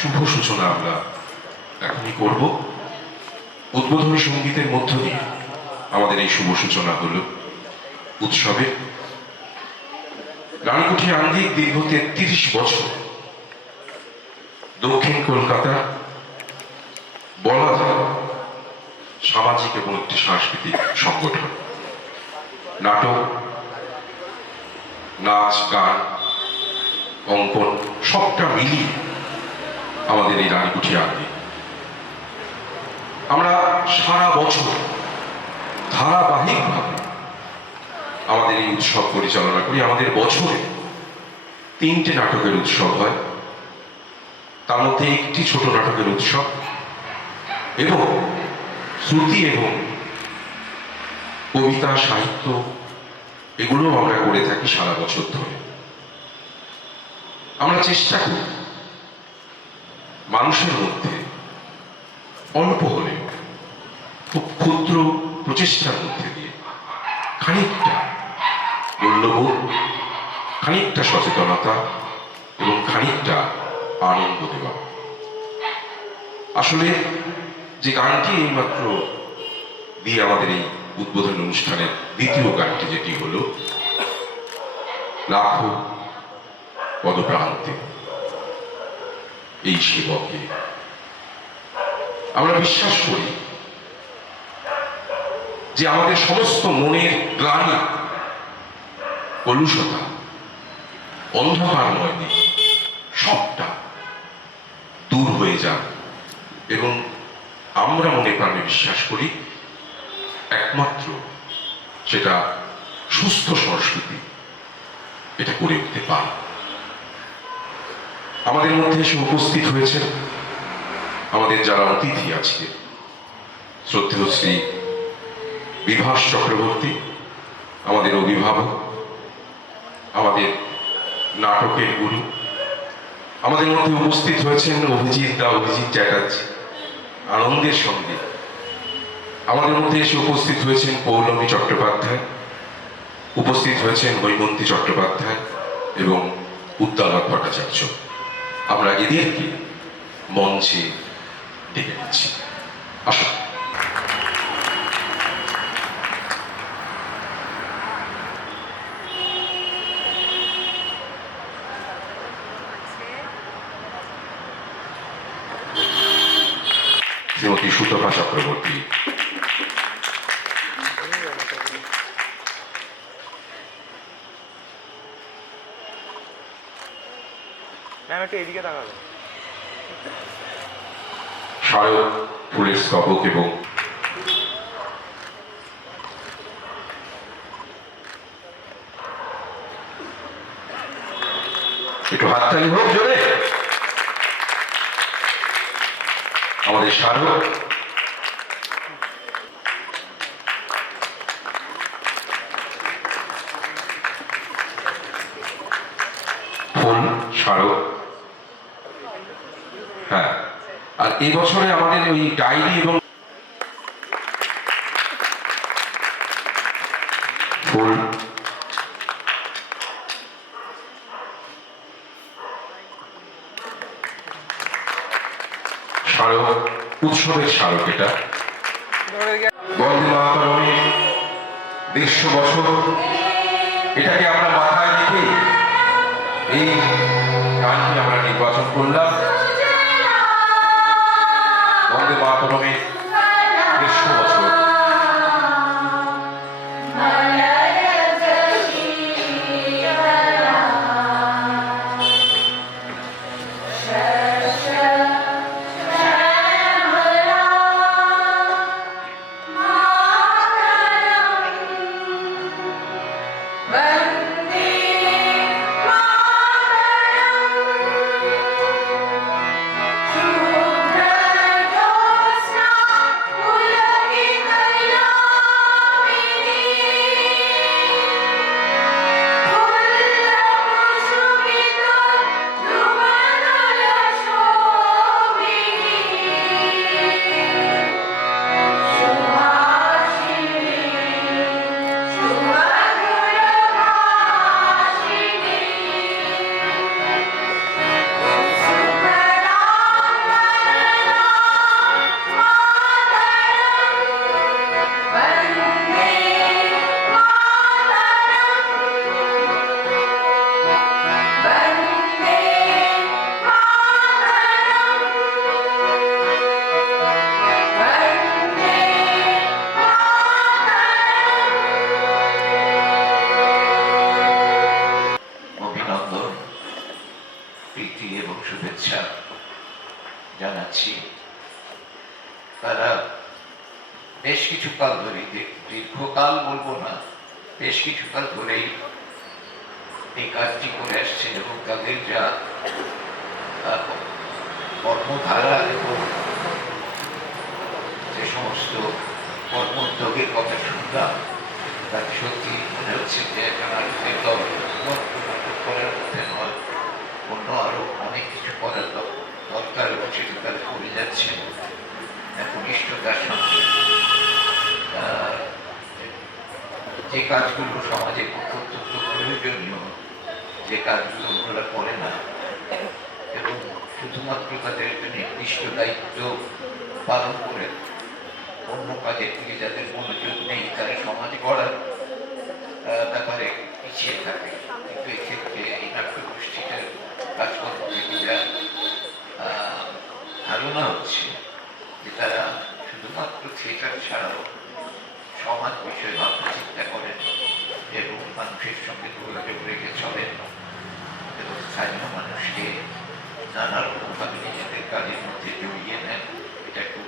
শুভ সূচনা আমরা এখনই করব। উদ্বোধনী সঙ্গীতের মধ্য দিয়ে আমাদের এই শুভ সূচনা হলো উৎসবে। রানীকুঠি আঙ্গিক দীর্ঘ ৩৩ বছর দক্ষিণ কলকাতা বলা যায় সামাজিক এবং একটি সাংস্কৃতিক সংগঠন। নাটক, নাচ, গান, অঙ্কন সবটা মিলিয়ে আমাদের এই রানীকুঠি আঙ্গিক। আমরা সারা বছর ধারাবাহিকভাবে আমাদের এই উৎসব পরিচালনা করি। আমাদের বছরে 3টে নাটকের উৎসব হয়, তার মধ্যে একটি ছোট নাটকের উৎসব এবং শ্রুতি এবং কবিতা, সাহিত্য এগুলো আমরা করে থাকি সারা বছর ধরে। আমরা চেষ্টা করি মানুষের মধ্যে অল্প হলেও খুব ক্ষুদ্র প্রচেষ্টার মধ্যে দিয়ে খানিকটা মূল্যবোধ, খানিকটা সচেতনতা এবং খানিকটা আনন্দ দেওয়া। আসলে যে গানটি এইমাত্র দিয়ে আমাদের এই উদ্বোধনী অনুষ্ঠানের দ্বিতীয় গানটি, যেটি হলো লাখো পদপ্রান্তে এই সেবকে, আমরা বিশ্বাস করি যে আমাদের সমস্ত মনের গ্লানি, কলুষতা, অন্ধকারময় দিক সবটা দূর হয়ে যাক এবং আমরা মনে প্রাণে বিশ্বাস করি একমাত্র সেটা সুস্থ সংস্কৃতি এটা করে উঠতে পারে। আমাদের মধ্যে এসে উপস্থিত হয়েছেন আমাদের যারা অতিথি আজকে, শ্রদ্ধেয় শ্রী বিভাস চক্রবর্তী, আমাদের অভিভাবক, আমাদের নাটকের গুরু। আমাদের মধ্যে উপস্থিত হয়েছেন অভিজিৎ চ্যাটার্জি আনন্দের সঙ্গে। আমাদের মধ্যে এসে উপস্থিত হয়েছেন পৌলমী চট্টোপাধ্যায়, উপস্থিত হয়েছেন হৈমন্তী চট্টোপাধ্যায় এবং উত্তালক ভট্টাচার্য। আমরা এদেরকে মঞ্চে ডেকে নিচ্ছি। চক্রবর্তী। শারদ ফুলের স্তবক এবং একটু হাততালি হোক জোরে আমাদের শারদ। ফুল শারদ, হ্যাঁ। আর এই বছরে আমাদের ওই ডায়েরি এবং ফুল স্মারক, উৎসবের স্মারক এটা। বন্দে মাতরমের 150 বছর, এটাকে আমরা মাথায় রেখে এই গানটি আমরা নির্বাচন করলাম। বন্দে মাতরমের 150 বছর। প্রীতি এবং শুভেচ্ছা জানাচ্ছি। তারা বেশ কিছুকাল ধরে, দীর্ঘকাল বলবো না, বেশ কিছুকাল ধরেই এই কাজটি করে আসছে এবং তাদের যা কর্মধারা এবং যে সমস্ত কর্মোদ্যোগের কথা শুনলাম, তার সত্যি মনে হচ্ছে যে একটা নাটকের দল করার মধ্যে নয়, অন্য আরো অনেক কিছু করার দরকার এবং সেটা তারা করে যাচ্ছে একনিষ্ঠতার সঙ্গে। যে কাজগুলো সমাজে অত্যন্ত প্রয়োজনীয়, যে কাজগুলো ওরা করে না এবং শুধুমাত্র তাদের একটা নির্দিষ্ট দায়িত্ব পালন করে অন্য কাজের দিকে যাদের মনোযোগ নেই, তারা সমাজ গড়ার ব্যাপারে পিছিয়ে থাকে। কিন্তু এক্ষেত্রে এই নাট্যগোষ্ঠীটার কাজকর্ম থেকে যা ধারণা হচ্ছে যে তারা শুধুমাত্র থিয়েটার ছাড়াও সমাজ বিষয়ে ভাবনা চিন্তা করেন এবং মানুষের সঙ্গে যোগাযোগ রেখে চলেন এবং স্থানীয় মানুষকে নানা রকমভাবে নিজেদের কাজের মধ্যে জড়িয়ে নেন। এটা খুব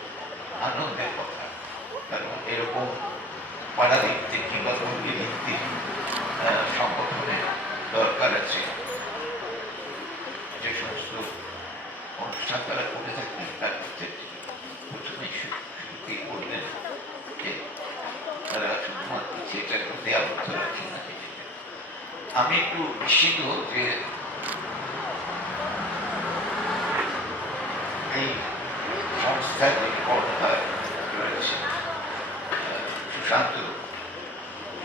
আনন্দের কথা, কারণ এরকম পাড়া ভিত্তিক কিংবা পল্লী ভিত্তিক সংগঠনের দরকার আছে। যে সমস্ত অনুষ্ঠান তারা করে থাকেন তার মধ্যে প্রথমে শুরুতেই বললেন যে তারা শুধুমাত্র থিয়েটার মধ্যে আবদ্ধ রাখেন না। আমি একটু নিশ্চিত যে এই সংস্থার যে কর্ণধার রয়েছে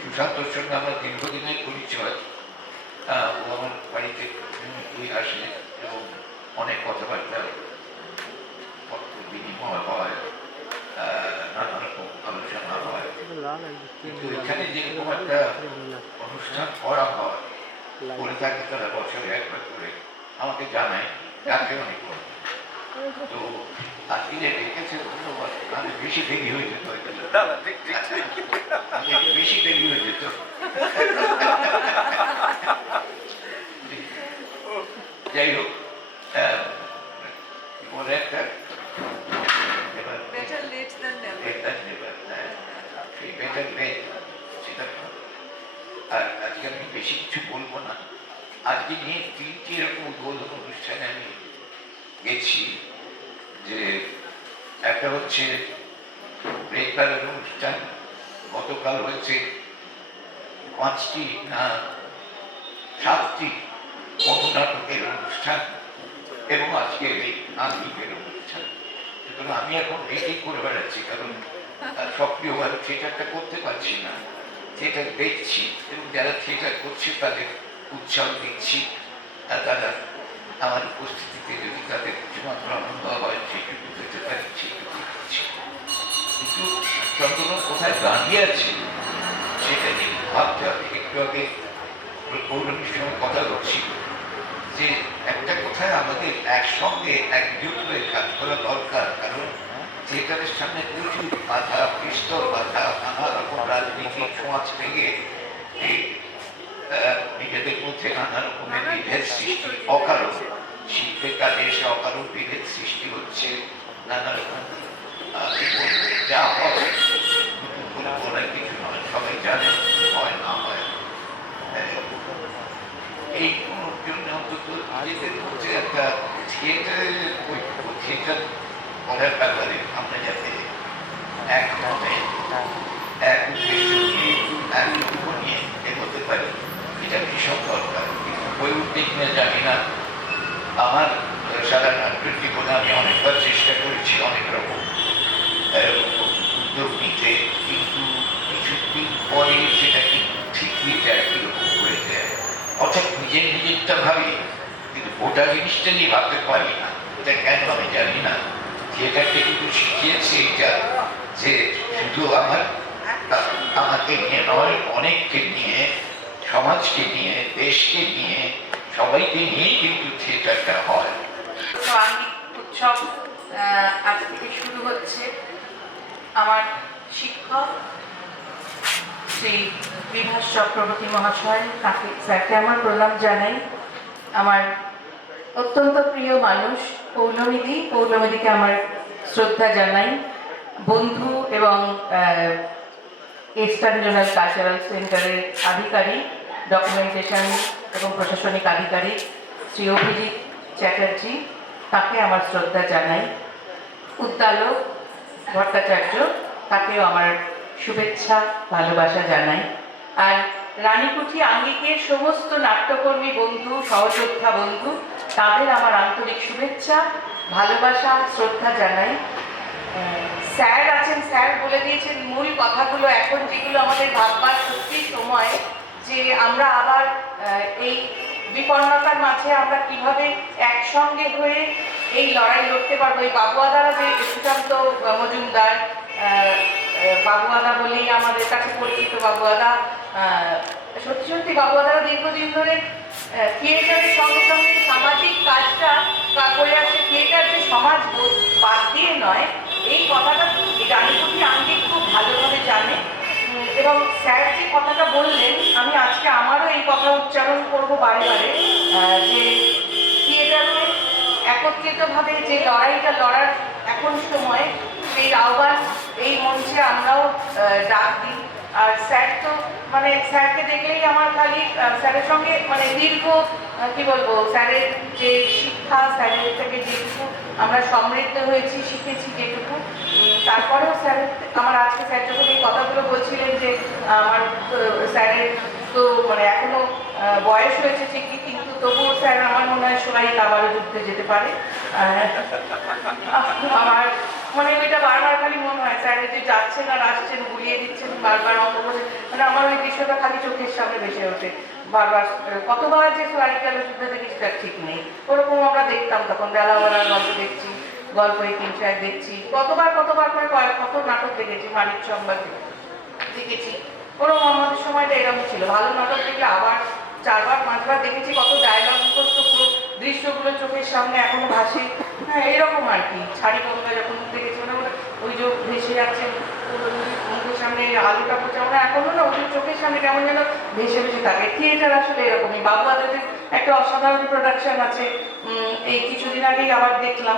সুশান্তর সঙ্গে আমার দীর্ঘদিনের পরিচয়। ও আমার বাড়িতে আসে এবং অনেক কথাবার্তা বিনিময় হয়, নানা রকম আলোচনা হয়। কিন্তু এখানে যেরকম একটা অনুষ্ঠান করা হয়, করে থাকে তারা বছরে একবার করে আমাকে জানায়, তাকে অনেক তো আজকে যে ডেকেছে ধন্যবাদ। আমি বেশি দেরি হয়ে যেত বেশি দেরি হয়ে যেত। যাই হোক, মনে একটা আর আজকে আমি বেশি কিছু বলবো না। আজকে নিয়ে তিনটি এরকম উদ্বোধন অনুষ্ঠানে আমি গেছি। যে একটা হচ্ছে ব্রেকদারের অনুষ্ঠান, গতকাল হয়েছে 5টি না 7টি অনুনাটকের অনুষ্ঠান এবং আজকে এই আঙ্গিকের অনুষ্ঠান। সুতরাং আমি এখন এটাই করে বেড়াচ্ছি, কারণ সক্রিয়ভাবে থিয়েটারটা করতে পারছি না। থিয়েটার দেখছি এবং যারা থিয়েটার করছে তাদের উৎসাহ দিচ্ছি, আর তারা আমার উপস্থিতিতে যদি তাদের কিছুমাত্র আনন্দ হয় সেইটুকু পেতে পারি, সেইটুকু করছি। কিন্তু চন্দ্রন কোথায় দাঁড়িয়ে আছে সেটা নিয়ে ভাবতে হবে। একটু আগে পৌরণীর সঙ্গে কথা বলছি যে একটা কোথায় আমাদের একসঙ্গে একজোট হয়ে কাজ করা দরকার, কারণ থিয়েটারের সামনে প্রচুর বাধা, পিস্তল বাধা, নানা রকম রাজনীতি সমাজ থেকে নিজেদের মধ্যে নানা রকমের বিভেদ সৃষ্টি, অকারণ শিল্পের কাজে এসে অকারণ বিভেদ সৃষ্টি হচ্ছে, নানা রকম যা হয় বলার কিছু নয়, সবাই জানে হয় না হয়। এই জন্য অন্তত নিজেদের মধ্যে একটা থিয়েটারের থিয়েটার করার ব্যাপারে আমরা যাতে এক মনে এক উদ্দেশ্য নিয়ে এক লক্ষ্য নিয়ে এগোতে পারি, এটা ভীষণ দরকার। হয়ে উঠতে কিনা জানি না। আমার সারা নাট্য জীবনে আমি অনেকবার চেষ্টা করেছি অনেক রকম উদ্যোগ নিতে, কিন্তু কিছুদিন পরে সেটা কিন্তু ঠিক হয়ে যায়, কিরকম হয়ে যায়। অর্থাৎ নিজেরটা ভাবি, কিন্তু গোটা জিনিসটা নিয়ে ভাবতে পারি না। এটা কেন আমি জানি না। থিয়েটারটা কিন্তু শিখিয়েছে এইটা, যে শুধু আমাকে নিয়ে নয়, অনেককে নিয়ে, সমাজকে নিয়ে, দেশকে নিয়ে, সবাইকে নিয়েই কিন্তু থিয়েটারটা হয়। আঙ্গিক উৎসব আজ থেকে শুরু হচ্ছে। আমার শিক্ষক শ্রী বিভাস চক্রবর্তী মহাশয়, তাকে স্যারকে আমার প্রণাম জানাই। আমার অত্যন্ত প্রিয় মানুষ পৌলমীদিকে আমার শ্রদ্ধা জানাই। বন্ধু এবং ইস্টার্ন জোনাল কালচারাল সেন্টারের আধিকারিক, ডকুমেন্টেশন এবং প্রশাসনিক আধিকারিক শ্রী অভিজিৎ চ্যাটার্জি, তাকে আমার শ্রদ্ধা জানাই। উদ্দালক ভট্টাচার্য, তাকেও আমার শুভেচ্ছা ভালোবাসা জানাই। আর রানীকুঠি আঙ্গিকের সমস্ত নাট্যকর্মী বন্ধু, সহযোদ্ধা বন্ধু, তাদের আমার আন্তরিক শুভেচ্ছা ভালোবাসা শ্রদ্ধা জানাই। স্যার আছেন, স্যার বলে দিয়েছেন মূল কথাগুলো। এখন যেগুলো আমাদের ভাববার সত্যি সময়, যে আমরা আবার এই বিপন্নতার মাঝে আমরা কিভাবে একসঙ্গে হয়ে এই লড়াই লড়তে পারবো। এই বাবুয়াদারা, যে সুশান্ত মজুমদার, বাবুয়াদা বলেই আমাদের কাছে পরিচিত বাবুয়াদা, সত্যি সত্যি বাবুয়াদারা দীর্ঘদিন ধরে থিয়েটারের সঙ্গে সঙ্গে সামাজিক কাজটা করে আসছে। থিয়েটার যে সমাজ বাদ দিয়ে নয়, এই কথাটা রানীকুঠি আঙ্গিক খুব ভালোভাবে জানে। এবং স্যার যে কথাটা বললেন, আমি আজকে আমারও এই কথা উচ্চারণ করবো বারে বারে, যে থিয়েটারে একত্রিতভাবে যে লড়াইটা লড়ার এখন সময়, সেই আহ্বান এই মঞ্চে আমরাও ডাক দিই। আর স্যার তো মানে স্যারকে দেখলেই আমার খালি স্যারের সঙ্গে মানে দীর্ঘ কি বলবো, স্যারের যে শিক্ষা, স্যারের থেকে যেটুকু আমরা সমৃদ্ধ হয়েছি, শিখেছি যেটুকু, তারপরেও স্যার আমার আজকে স্যার যখন এই কথাগুলো বলছিলেন যে আমার স্যারের তো মানে এখনো বয়স হয়েছে ঠিকই, কিন্তু তবুও স্যার আমার মনে হয় সবাই আবারও যুদ্ধে যেতে পারে। আমার মানে ওইটা বারবার খালি মনে হয়, স্যারের যে যাচ্ছেন আর আসছেন, বুলিয়ে দিচ্ছেন বারবার অঙ্ক করে, মানে আমার ওই দৃশ্যটা খালি চোখের সামনে ভেসে ওঠে বারবার। কতবার যে সবাই গেল যুদ্ধ দেখেছি তার ঠিক নেই। ওরকম আমরা দেখতাম তখন, বেলাবেলার গল্প দেখছি, গল্প এই 3 দেখছি, কতবার করে কত নাটক দেখেছি, মানিক সংবাদ দেখেছি। ওরকম আমাদের সময়টা এরকম ছিল। ভালো নাটক দেখলে আবার 4বার 5বার দেখেছি, কত ডায়লগ মুখস্থ, পুরো দৃশ্যগুলো চোখের সামনে এখনো ভাসে। হ্যাঁ এরকম আর কি, শাড়ি গঙ্গা যখন দেখেছি মানে ওই যে ভেসে যাচ্ছে মুখের সামনে আলুটা পড়ছে, আমরা এখনো না ওই চোখের সামনে কেমন যেন ভেসে ভেসে থাকে। থিয়েটার আসলে এরকমই, বাবু আদাদের একটা অসাধারণ প্রোডাকশন আছে। এই কিছুদিন আগেই আবার দেখলাম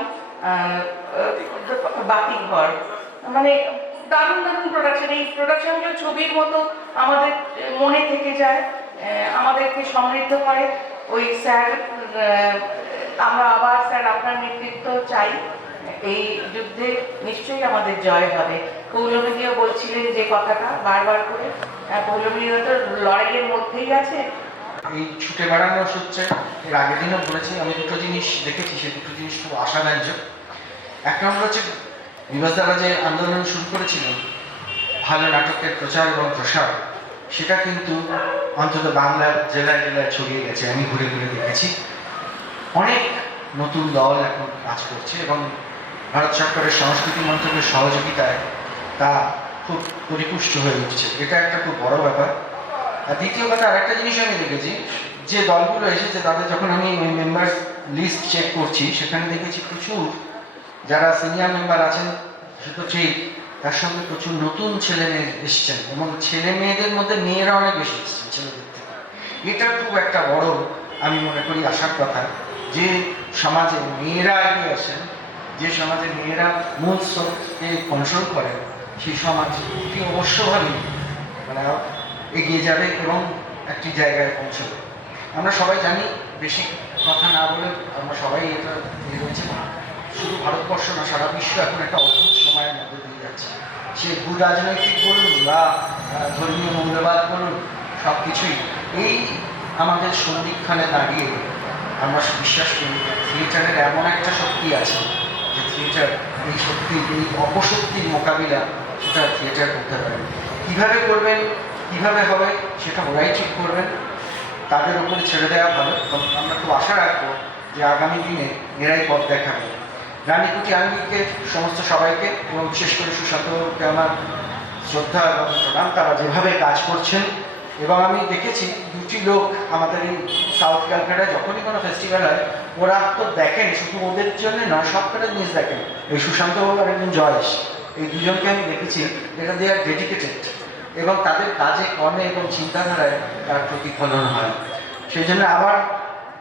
বাতি ঘর, মানে দারুণ দারুণ প্রোডাকশন। এই প্রোডাকশনগুলো ছবির মতো আমাদের মনে থেকে যায়, আমাদেরকে সমৃদ্ধ করে। ওই স্যার, আমরা আবার স্যার আপনার নেতৃত্ব চাই, এই যুদ্ধে নিশ্চয়ই আমাদের জয় হবে। পৌলমীদিও বলছিলেন যে কথাটা বারবার করে, পৌলমীদিও তো লড়াইয়ের মধ্যেই আছে। এই ছুটে বেড়ানো সূত্রে এর আগের দিনও বলেছি, আমি দুটো জিনিস দেখেছি, সেই দুটো জিনিস খুব আশাব্যঞ্জক। এক নম্বর হচ্ছে বিভাস দ্বারা যে আন্দোলন শুরু করেছিলেন ভালো নাটকের প্রচার এবং প্রসার, সেটা কিন্তু অন্তত বাংলার জেলায় জেলায় ছড়িয়ে গেছে। আমি ঘুরে ঘুরে দেখেছি অনেক নতুন দল এখন কাজ করছে এবং ভারত সরকারের সংস্কৃতি মন্ত্রকের সহযোগিতায় তা খুব পরিপুষ্ট হয়ে উঠছে। এটা একটা খুব বড় ব্যাপার। আর দ্বিতীয় কথা, আরেকটা জিনিস আমি দেখেছি, যে দলগুলো এসেছে তাদের যখন আমি মেম্বার লিস্ট চেক করছি, সেখানে দেখেছি প্রচুর যারা সিনিয়র মেম্বার আছেন সেটা ঠিক, তার সঙ্গে প্রচুর নতুন ছেলে মেয়ে এসছেন এবং ছেলে মেয়েদের মধ্যে মেয়েরা অনেক বেশি এসছেন ছেলেদের থেকে। এটা খুব একটা বড়, আমি মনে করি, আশার কথা, যে সমাজে মেয়েরা এগিয়ে আসেন, যে সমাজে মেয়েরা মূল স্রোতকে কন্ট্রোল করেন, সেই সমাজটি অবশ্যভাবেই মানে এগিয়ে যাবে এবং একটি জায়গায় পৌঁছবে। আমরা সবাই জানি, বেশি কথা না বলে আমরা সবাই এটা রয়েছে, শুধু ভারতবর্ষ না সারা বিশ্ব এখন একটা অদ্ভুত সময়ের মধ্যে দিয়ে যাচ্ছে। সে ভূ রাজনৈতিক বলুন বা ধর্মীয় মূল্যবাদ বলুন, সব কিছুই এই আমাদের সন্ধিক্ষণে দাঁড়িয়ে আমরা বিশ্বাস করি থিয়েটারের এমন একটা শক্তি আছে যে থিয়েটার এই শক্তি, এই অপশক্তির মোকাবিলা সেটা থিয়েটার করতে পারে। কীভাবে করবেন, কীভাবে হবে সেটা ওরাই ঠিক করবেন, তাদের উপরে ছেড়ে দেওয়া ভালো। এবং আমরা খুব আশা রাখবো যে আগামী দিনে এরাই পথ দেখাবে। রানীকুটি আঙ্গিকে সমস্ত সবাইকে এবং বিশেষ করে সুশান্তকে আমার শ্রদ্ধা এবং প্রণাম, তারা যেভাবে কাজ করছেন। এবং আমি দেখেছি দুটি লোক আমাদের এই সাউথ ক্যালকাটায় যখনই কোনো ফেস্টিভ্যাল হয় ওরা তো দেখেন, শুধু ওদের জন্য নয়, সব কটা জিনিস দেখেন। এই সুশান্ত আর একজন জয়েশ, এই দুজনকে আমি দেখেছি, এটা দে আর ডেডিকেটেড এবং তাদের কাজে কর্মে এবং চিন্তাধারায় তার প্রতিফলন হয়। সেই জন্য আবার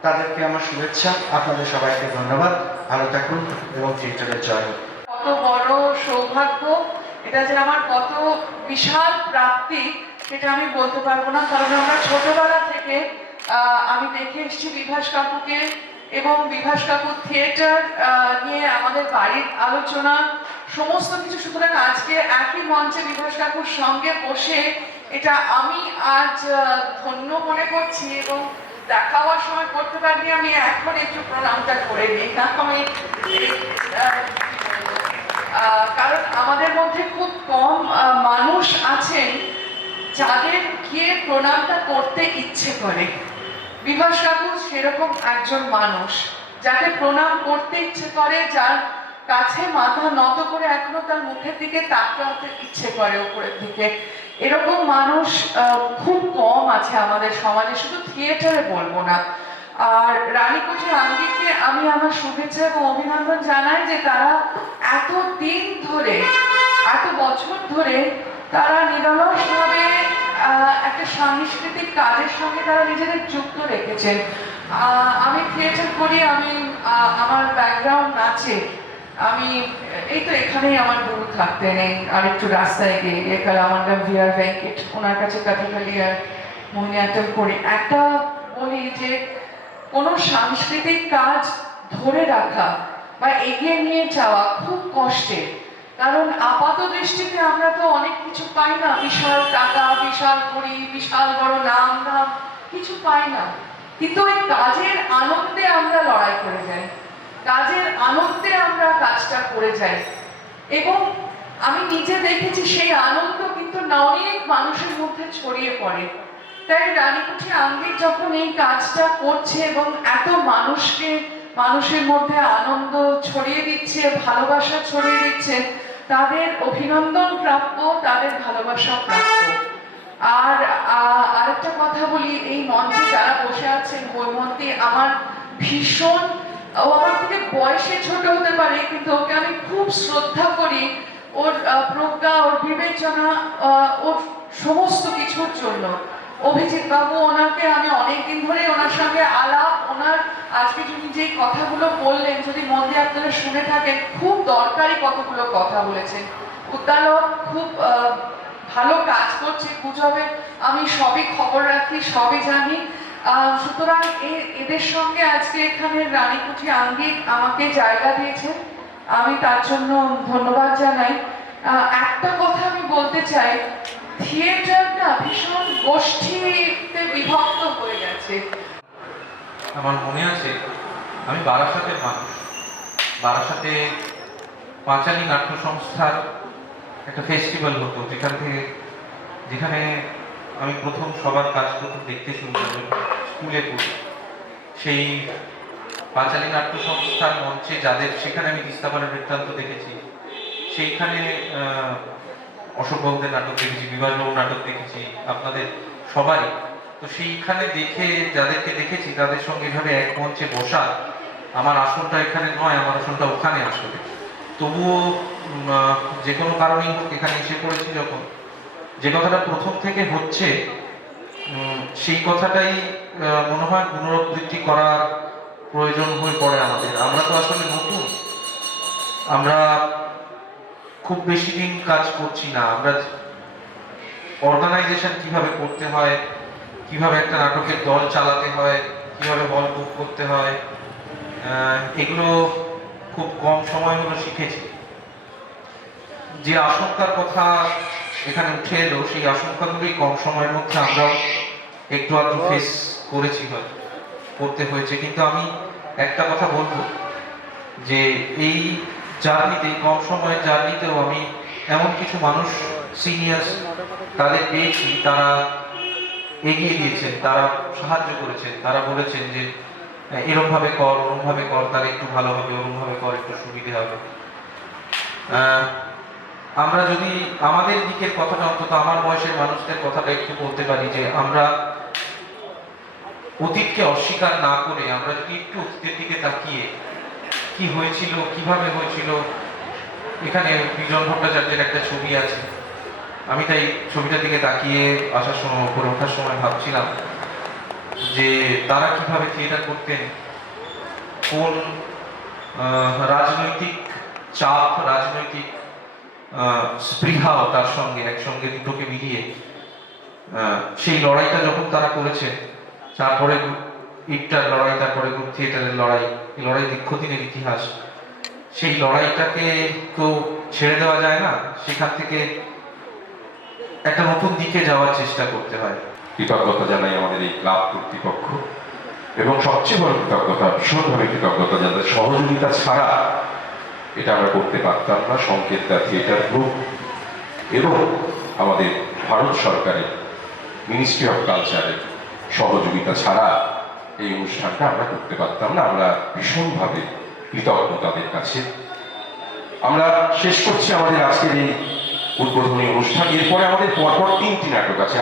তাদেরকে আমার শুভেচ্ছা, আপনাদের সবাইকে ধন্যবাদ, ভালো থাকুন এবং থিয়েটারের জয় হোক। কত বড় সৌভাগ্য এটা, যে আমার কত বিশাল প্রাপ্তি সেটা আমি বলতে পারবো না। কারণ আমরা ছোটবেলা থেকে আমি দেখে এসেছি বিভাস কাকুকে, এবং বিভাস কাকুর থিয়েটার নিয়ে আমাদের বাড়ির আলোচনা সমস্ত কিছু। সুতরাং আজকে একই মঞ্চে বিভাস কাকুর সঙ্গে বসে এটা আমি আজ ধন্য মনে করছি, এবং দেখা হওয়ার সময় করতে পারিনি। আমি এখন একটু প্রণামটা করে নিই, না আমি কারণ আমাদের মধ্যে খুব কম মানুষ আছেন যাদের গিয়ে প্রণামটা করতে ইচ্ছে করে। বিভাস কাকু সেরকম একজন মানুষ যাকে প্রণাম করতে ইচ্ছে করে, যার কাছে মাথা নত করে এখনো তার মুখের দিকে তাকাতে ইচ্ছে করে উপরের দিকে। এরকম মানুষ খুব কম আছে আমাদের সমাজে, শুধু থিয়েটারে বলবো না। আর রানীকুঠি আঙ্গিকে আমি আমার শুভেচ্ছা এবং অভিনন্দন জানাই যে তারা এত দিন ধরে, এত বছর ধরে তারা নিরলসভাবে একটা সাংস্কৃতিক কাজের সঙ্গে তারা নিজেদের যুক্ত রেখেছেন। আমি থিয়েটার করি, আমি আমার ব্যাকগ্রাউন্ড নাচে। আমি এই তো এখানেই আমার গুরু থাকতেন, এই আরেকটু রাস্তায় গিয়ে কাল আমার নাম ভিআর ভেঙ্কট, ওনার কাছে কথাখালি আর মোহিনীয়াট্টম করি। একটা বলি যে কোনো সাংস্কৃতিক কাজ ধরে রাখা বা এগিয়ে নিয়ে যাওয়া খুব কষ্টের। কারণ আপাত দৃষ্টিতে আমরা তো অনেক কিছু পাই না, বিশাল টাকা, বিশাল করি, বিশাল বড় নাম ধাম কিছু পাই না, কিন্তু ওই কাজের আনন্দে আমরা লড়াই করে যাই, কাজের আনন্দে আমরা কাজটা করে যাই। এবং আমি নিজে দেখেছি সেই আনন্দ কিন্তু অনেক মানুষের মধ্যে ছড়িয়ে পড়ে। তাই রানীকুঠি আঙ্গিক যখন এই কাজটা করছে এবং এত মানুষের মধ্যে আনন্দ ছড়িয়ে দিচ্ছে, ভালোবাসা ছড়িয়ে দিচ্ছে, তাদের অভিনন্দন প্রাপ্য, তাদের ভালোবাসা প্রাপ্য। আর আরেকটা কথা বলি, এই মঞ্চে যারা বসে আছেন, বৈমন্তী আমার ভীষণ ও আমার থেকে বয়সে ছোট হতে পারে, কিন্তু ওকে আমি খুব শ্রদ্ধা করি, ওর প্রজ্ঞা, ওর বিবেচনা, ওর সমস্ত কিছুর জন্য। অভিজিৎ বাবু, ওনাকে আমি অনেকদিন ধরে ওনার সঙ্গে আলাপ, ওনার আজকে যিনি যে কথাগুলো বললেন, যদি মন দিয়ে আপনারা শুনে থাকেন, খুব দরকারি কতগুলো কথা বলেছেন। উদ্দালক খুব ভালো কাজ করছে গুজবে, আমি সবই খবর রাখি, সবই জানি। সুতরাং এদের সঙ্গে আজকে এখানে রানীকুঠি আঙ্গিক আমাকে জায়গা দিয়েছেন, আমি তার জন্য ধন্যবাদ জানাই। একটা কথা আমি বলতে চাই, থিয়েটারটা ভীষণ গোষ্ঠীতে বিভক্ত হয়ে গেছে। আমার মনে আছে আমি বারাসাতের মানুষ, বারাসাতে পাঁচালী নাট্য সংস্থার একটা ফেস্টিভ্যাল হতো, যেখানে আমি প্রথম সবার কাজ প্রথম দেখতে শুরু করলাম স্কুলে পড়ি। সেই পাঁচালী নাট্য সংস্থার মঞ্চে যাদের, সেখানে আমি তিস্তাপাড়ের বৃত্তান্ত দেখেছি, সেইখানে অশোকবাবুদের নাটক দেখেছি, বিভাসবাবুর নাটক দেখেছি, আপনাদের সবারই। তো সেইখানে দেখে যাদেরকে দেখেছি তাদের সঙ্গে এভাবে এক মঞ্চে বসা, আমার আসনটা এখানে নয়, আমার আসনটা ওখানে আসলে। তবুও যে কোনো কারণেই হোক এখানে এসে পড়েছি যখন, যে কথাটা প্রথম থেকে হচ্ছে সেই কথাটাই মনে হয় পুনরাবৃত্তি করার প্রয়োজন হয়ে পড়ে আমাদের। আমরা তো আসলে নতুন, আমরা খুব বেশি দিন কাজ করছি না। আমরা অর্গানাইজেশন কিভাবে করতে হয়, কিভাবে একটা নাটকের দল চালাতে হয়, কিভাবে হল বুক করতে হয়, এগুলো খুব কম সময় হলো শিখেছি। যে আশঙ্কার কথা এখানে উঠে এলো, সেই আশঙ্কাগুলোই কম সময়ের মধ্যে আমরাও একটু আধটু ফেস করেছি, হয়তো করতে হয়েছে। কিন্তু আমি একটা কথা বলবো যে এই জার্নিতে, কম সময়ের জার্নিতেও আমি এমন কিছু মানুষ, সিনিয়র্স, তাদের পেয়েছি, তারা এগিয়ে দিয়েছেন, তারা সাহায্য করেছেন, তারা বলেছেন যে এরমভাবে কর, ওরমভাবে কর, তাহলে একটু ভালো হবে, ওরমভাবে কর, একটু সুবিধে হবে। আমরা যদি আমাদের দিকের কথাটা, অন্তত আমার বয়সের মানুষদের কথাটা একটু বলতে পারি, যে আমরা অতীতকে অস্বীকার না করে আমরা যদি একটু অতীতের দিকে তাকিয়ে কি হয়েছিল, কিভাবে হয়েছিল। এখানে বিজন ভট্টাচার্যের একটা ছবি আছে, আমি তাই ছবিটার দিকে তাকিয়ে আসার সময়, উপরে ওঠার সময় ভাবছিলাম যে তারা কিভাবে থিয়েটার করতেন, কোন রাজনৈতিক চাপ, রাজনৈতিক স্পৃহা তার সঙ্গে একসঙ্গে দুটোকে মিলিয়ে সেই লড়াইটা যখন তারা করেছে, তারপরে ইটটার লড়াই, তারপরে গ্রুপ থিয়েটারের লড়াই, এই লড়াই দীর্ঘদিনের ইতিহাস। সেই লড়াইটাকে তো ছেড়ে দেওয়া যায় না, সেখান থেকে একটা নতুন দিকে যাওয়ার চেষ্টা করতে হয়। কৃতজ্ঞতা জানাই আমাদের এই ক্লাব কর্তৃপক্ষ, এবং সবচেয়ে বড় কৃতজ্ঞতা, ভীষণভাবে কৃতজ্ঞতা, যাদের সহযোগিতা ছাড়া এটা আমরা করতে পারতাম না। সংকেত থিয়েটার গ্রুপ এবং আমাদের ভারত সরকারের মিনিস্ট্রি অফ কালচারের সহযোগিতা ছাড়া এই অনুষ্ঠানটা আমরা করতে পারতাম না। আমরা ভীষণভাবে কৃতজ্ঞ তাদের কাছে। আমরা শেষ করছি আমাদের আজকের এই উদ্বোধনী অনুষ্ঠান। এরপরে আমাদের পরপর 3টি নাটক আছে।